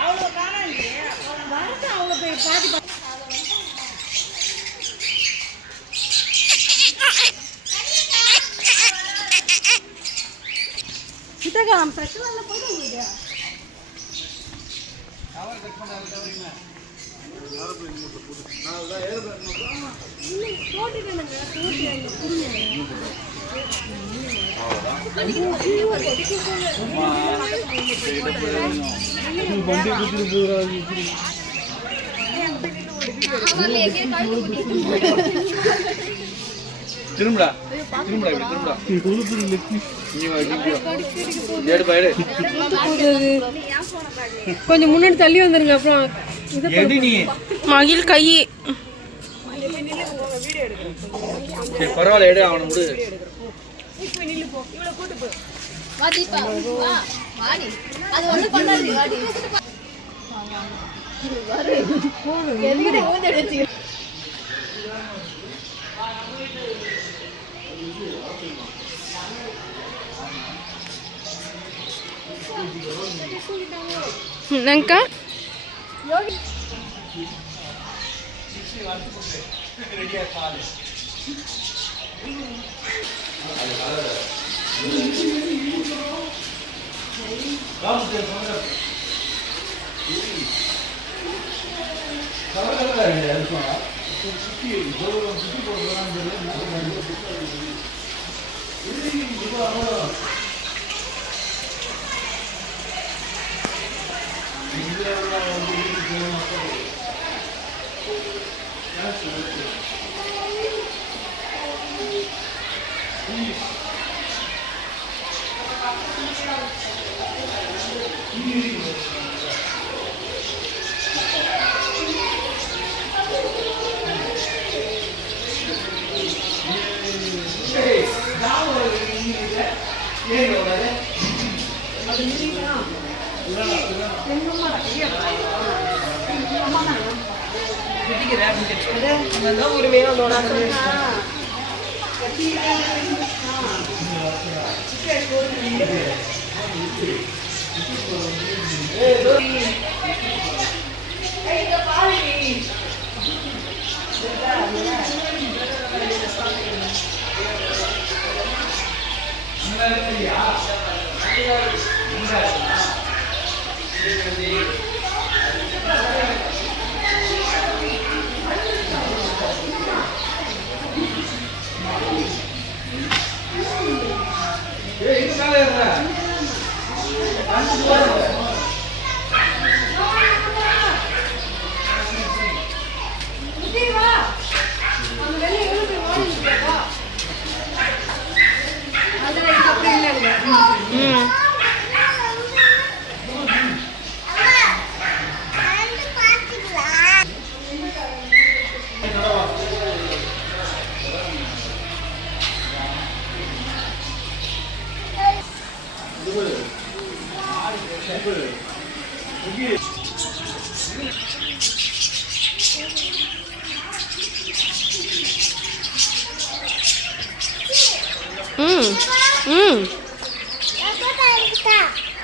அவ்வளோ காணாது வரது அவ்வளோ போய் பாதி சித்தகாலம் பிரச்சனை போயிடும் உங்களுக்கு திரும்படா கொஞ்சம் முன்னாடி தள்ளி வந்துருங்க. அப்புறம் மகிழ் கை பரவாயில்ல எடு அவனை விடு. என்னங்கா ஒரு வேணும்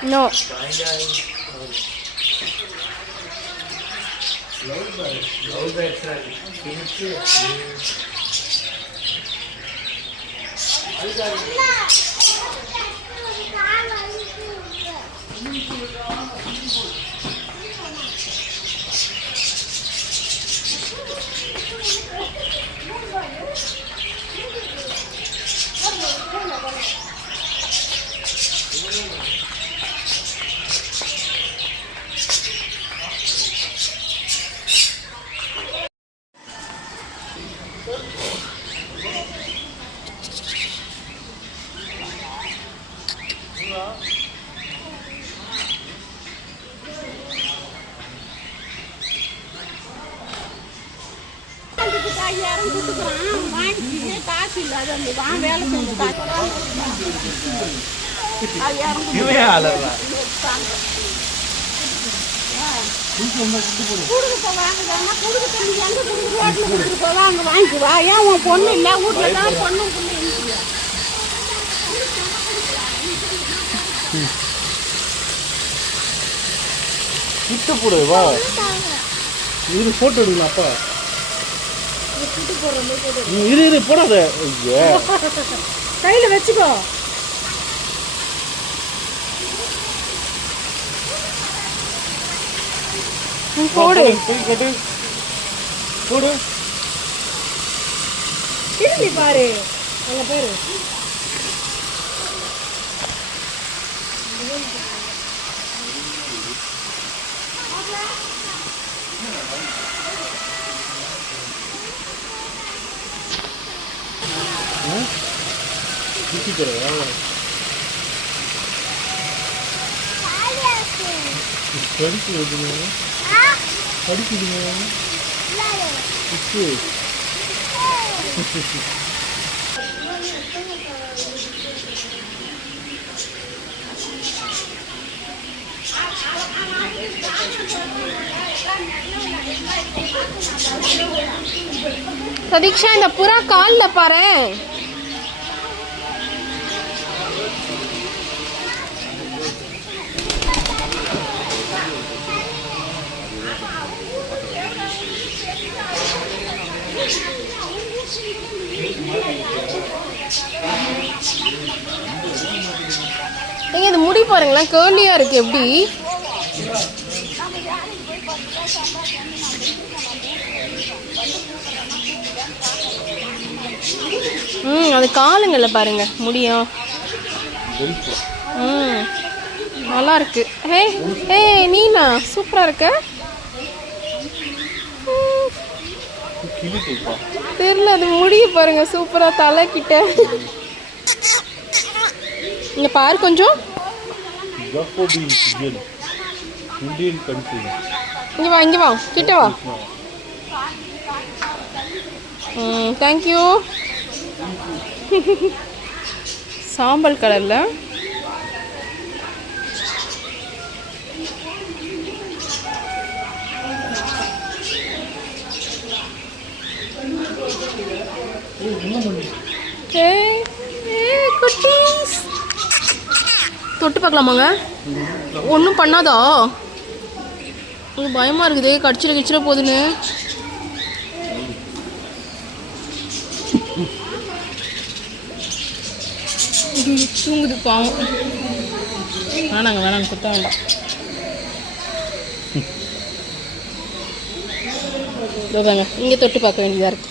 No. பொண்ணு இல்ல வீட்டுல பொண்ணு கிட்ட போடு வா. இரு போட்டோ எடுக்கலாம் அப்பா. இரு போடாத. கையில வச்சுக்கோ. போடு கட்டு போடு. திரும்பி பாரு அங்க பாரு. சதீக்ஷா இந்த புறா கால்ல பாரு. நீங்க இது முடி பாருங்களேன், கேர்லியா இருக்கு. எப்படி அது காலுங்கள்ல பாருங்க முடியும். நல்லா இருக்கு. ஹே ஹே நீனா சூப்பரா இருக்க. தெரியல, அது முடிய பாருங்க சூப்பரா தலை கிட்ட. இங்க பாரு கொஞ்சம். இங்க வா கிட்ட வா. தேங்க்யூ. சாம்பல் கலர்ல குட்டீஸ். தொட்டு பார்க்கலாமாங்க? ஒன்றும் பண்ணாதா? பயமா இருக்குது, கடிச்சிட போகுதுன்னு. தூங்குது பாவம். வேணாங்க குத்த வேண்டாம். இதோதாங்க இங்கே தொட்டு பார்க்க வேண்டியதாக இருக்கு.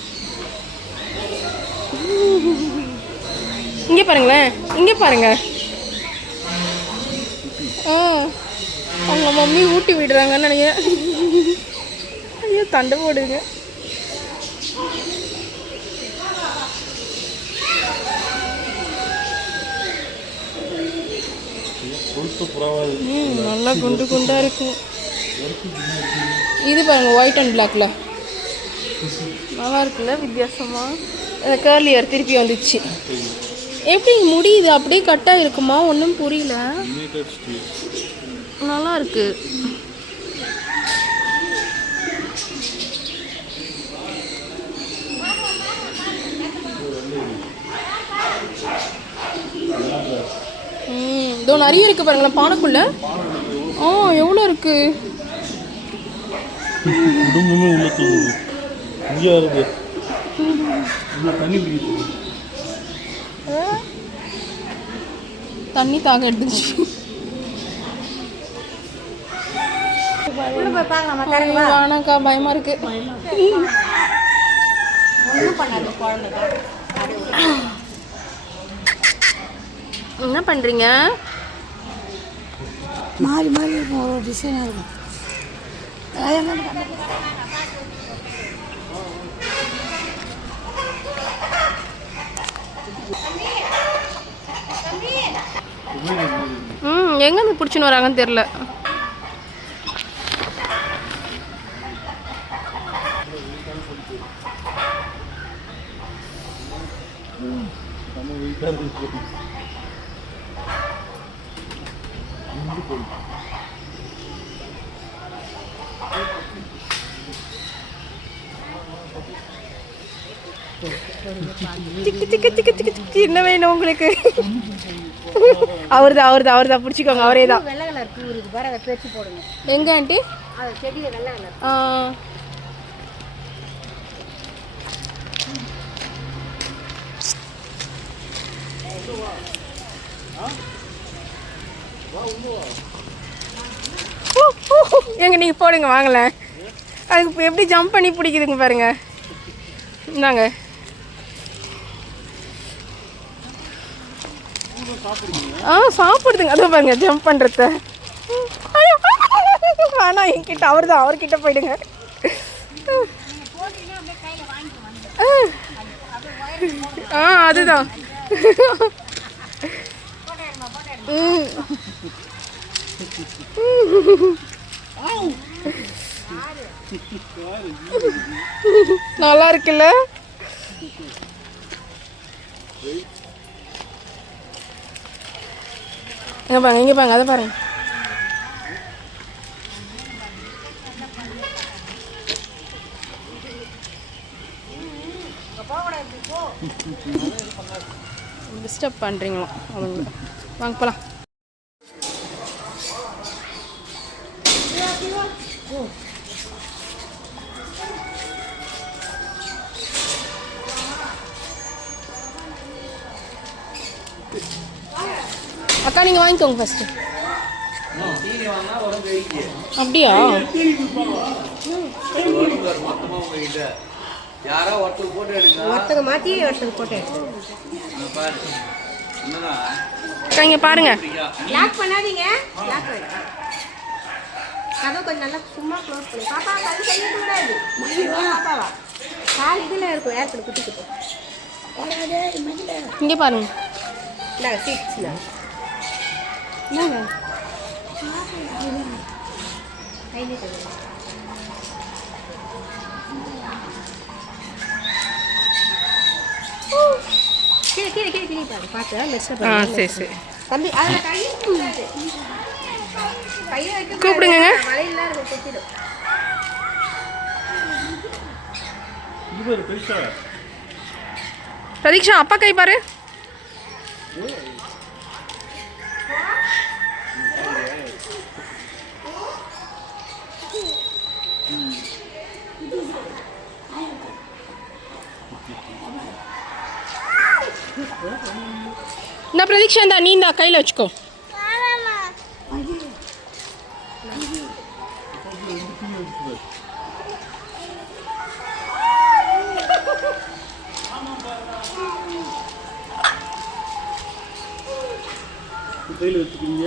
இங்கே பாருங்களேன், இங்கே பாருங்க. அவங்க மம்மி ஊட்டி விடுறாங்கன்னு நினைக்கிறேன். ஐயோ தண்டை போடுங்க. நல்லா குண்டா இருக்கும். இது பாருங்க ஒயிட் அண்ட் பிளாக்ல நல்லா இருக்குல்ல, வித்தியாசமா. கேர்லி ஹேர் திருப்பி வந்துச்சு. எப்படி முடியுது? அப்படியே கட்டா இருக்குமா? ஒன்றும் புரியல. நல்லா இருக்கு. இதோ நிறைய இருக்கு பாருங்களேன் பானைக்குள்ள. எவ்வளோ இருக்கு. தண்ணி தாக எடுத்துச்சு. வேணாக்கா பயமா இருக்கு. என்ன பண்றீங்க? மாறி இருக்கும், ஒரு டிசைனாக இருக்கும். எங்கேருந்து பிடிச்சின்னு வராங்கன்னு தெரியல. என்ன வேணும் உங்களுக்கு? அவர்தான் பிடிச்சிக்கோங்க, அவரே தான். வந்துருக்கு பாரு, அதை பிரிச்சு போடுங்க. எங்க ஆண்டி? அது செடியை நல்லா இல்லை. எங்க நீங்கள் போடுங்க வாங்கல. அதுக்கு இப்போ எப்படி ஜம்ப் பண்ணி பிடிக்குதுங்க பாருங்க. இந்தாங்க. சாப்பிடுதுங்க. அதுவும் பாருங்க ஜம்ப் பண்ணுறத. ஆனால் என்கிட்ட அவர்கிட்ட போயிடுங்க. அதுதான். நல்லா இருக்குல்ல? இங்க பாருங்க அதை பாருங்க. டிஸ்டர்ப் பண்றீங்களா அவங்க? வாங்க போலாம். அக்கா நீங்க வாங்கிக்கோங்க ஃபர்ஸ்ட். அப்படியா? ஒருத்தங்க மாற்றி ஒருத்தங்க போட்டு அக்கா இங்க பாருங்க. லாக் பண்ணாதீங்க. லாக் கதவை கொஞ்சம் நல்லா சும்மா க்ளோஸ் பண்ணு. பாப்பா கல் செய்ய கூடாது. பாப்பாவா கால் இதில் இருக்கும். ஏற்கனவே குட்டிக்கிட்டு இங்கே பாருங்க. சீட்ஸ்ல என்னங்க சரி சரி தம்பி அதில் கையை வைக்க கூப்பிடுங்க. மழையில இருக்கும் குத்திடும். பிரதீக்ஷா அப்பா கை பாரு. இந்த பிரதீக்ஷா இந்தா நீ இந்த கையில் வச்சுக்கோ. கையில் வச்சுக்கிறீங்க.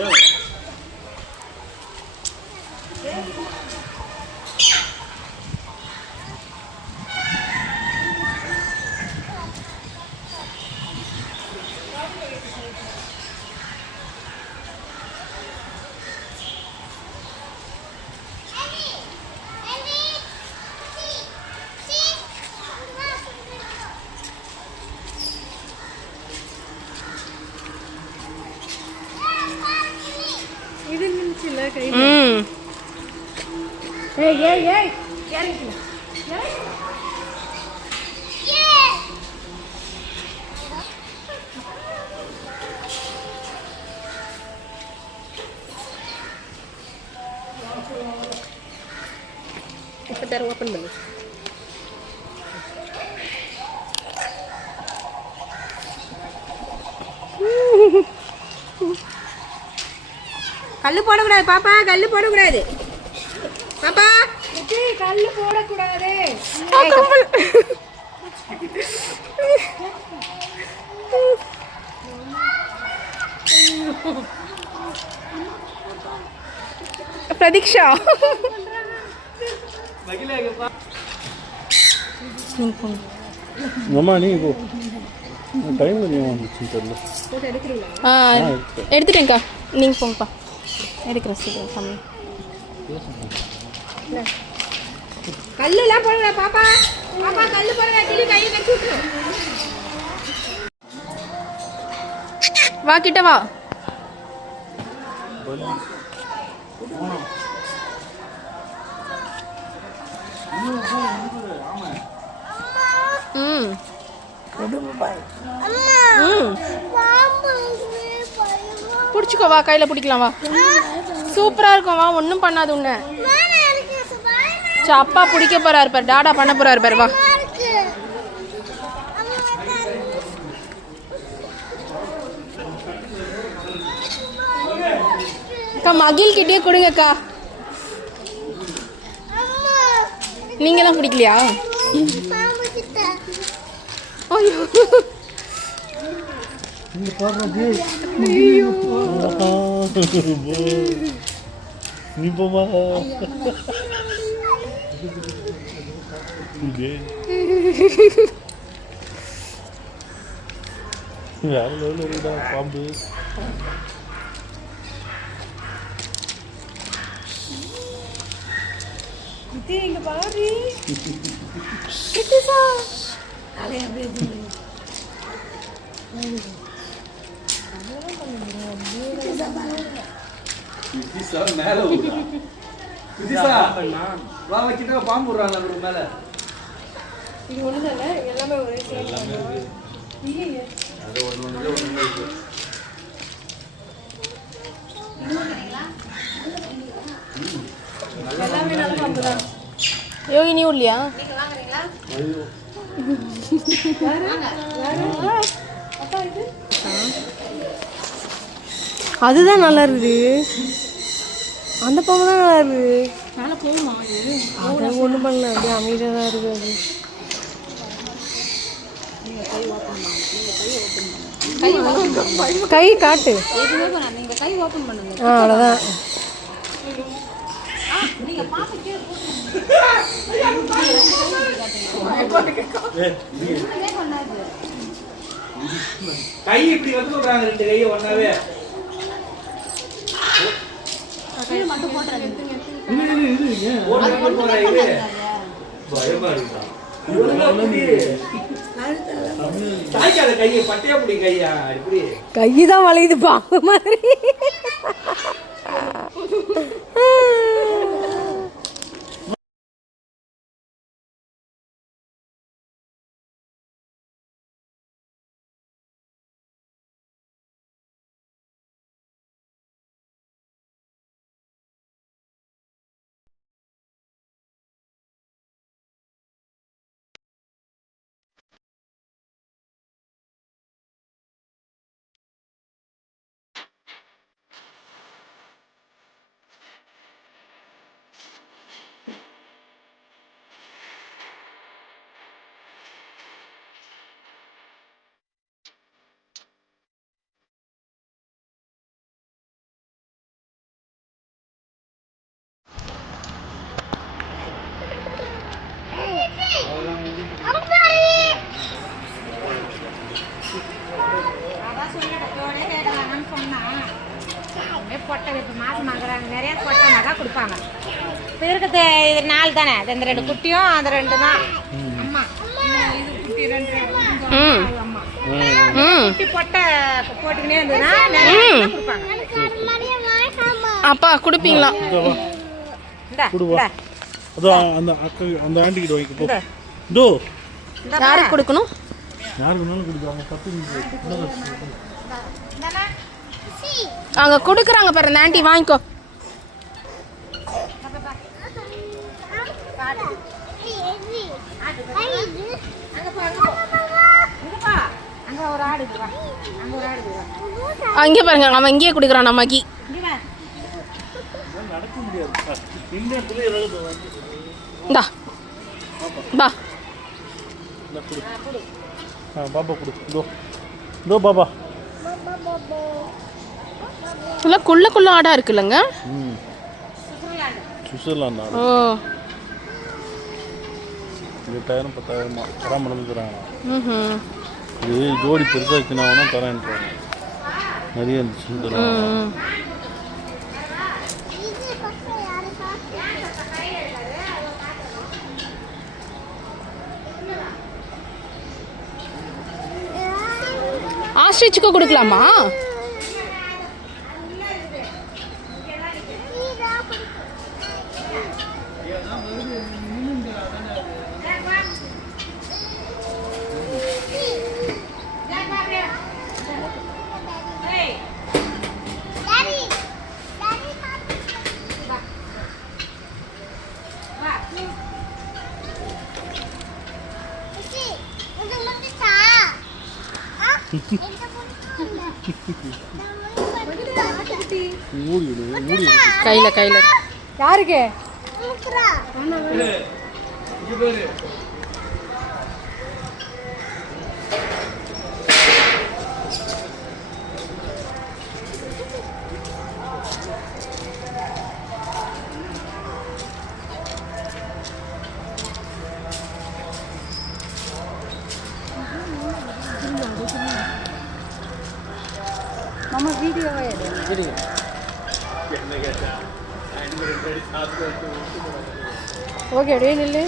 இது நினைச்சுல கை. ஏய் ஏய் ஏய் இறங்கி இப்போ தர ஓப்பன் பண்ணு. கல்லு போடக்கூடாது பாப்பா. கல்லு போடக்கூடாது பாப்பா. கல்லு போடக்கூடாது. பிரதீக்ஷா அம்மா நீ போ. டைம் கொஞ்சம் வந்துச்சு தெரியல. எடுத்துட்டேங்க்கா. நீங்கள் போங்கப்பா. எடுக்கிறேன் சீக்கிரம் கம்மி. கல்லுலாம் போடுற பாப்பா. பாப்பா கல்லு போடுற கிளி கையை கட்டி விட்டுரும். வா கிட்ட வா. பிடிச்சிக்கோ வா. கையில் பிடிக்கலாம் வா. சூப்பரா இருக்கும். வா, ஒன்றும் பண்ணாது உன்ன. அப்பா பிடிக்க போறாரு பாரு, டாடா பண்ண போறாரு பாரு. வா. அக்கா மகிழ் கிட்டே கொடுங்கக்கா. நீங்க தான் பிடிக்கலையா? ஐயோ இங்க பாருங்க. நீ போமா. வேற லெவலில் இருக்குடா பாம்பு. இங்க பாரு. பாம்பு விடுறாங்க மேல. இது ஒண்ணு தானே, எல்லாமே ஒரே சேம். எல்லாமே நல்ல பாம்பு தான். யோகி நீ இல்லையா? அதுதான் நல்லா இருக்குது. அந்த பாம்பு தான் நல்லா இருக்குது. மேலே போகுமா? அதை ஒன்றும் பண்ணல, அப்படியே அமைதியாக தான் இருக்குது. அது கை காட்டு. நீங்க கை ஓபன் பண்ணுங்க. அவ்வளோதான். கை இப்படி வந்து சொல்றாங்க, ரெண்டு கையை ஒன்னாவே. மட்டும் போட்டுறாங்க. பயமா இருக்கா? கையை பட்டையா பிடி கையா இப்படி கை தான் வளையுது பாம்பு மாதிரி. நிறைய கொட்டை நகை கொடுப்பாங்க. இருக்கிறது இது 4 தானே, அந்த 2 குட்டியும் அந்த 2 தான் அம்மா. இது குட்டி 2 அம்மா. குட்டி பொட்டை போட்டுக்கினே இருந்ததுன்னா நிறைய கொடுப்பாங்க. அப்பா கொடுப்பீங்களா? அந்த அக்கா அந்த ஆண்டி கிட்ட வைக்க போ. தோ யாருக்கு கொடுக்கணும்? யாருக்கு வேணாலும் கொடுப்பாங்க. தப்பு அங்க கொடுக்குறாங்க பாரு, அந்த ஆண்டி வாங்கிக்கோ. அங்கே பாருங்க, அவன் இங்கேயே கொடுக்குறான் நம்மக்கி. இந்தா பா பாபா கொடு. தோ தோ பாபா. இல்லை குள்ள ஆடா இருக்குல்லங்க. சுவிட்சர்லாந்து. ஓ 8,000 10,000 தராம நடந்துக்கிறாங்க. ம். இது ஜோடி பெருசாக வச்சுனா தரேன்றாங்க. நிறைய இருந்துச்சு. ஆஸ்ட்ரிச்சுக்கு கொடுக்கலாமா? மூடி விடு மூடி விடு. கையில் யாருக்கு நம்ம வீடியோவே எடு ஓகே அப்படியே நில்லு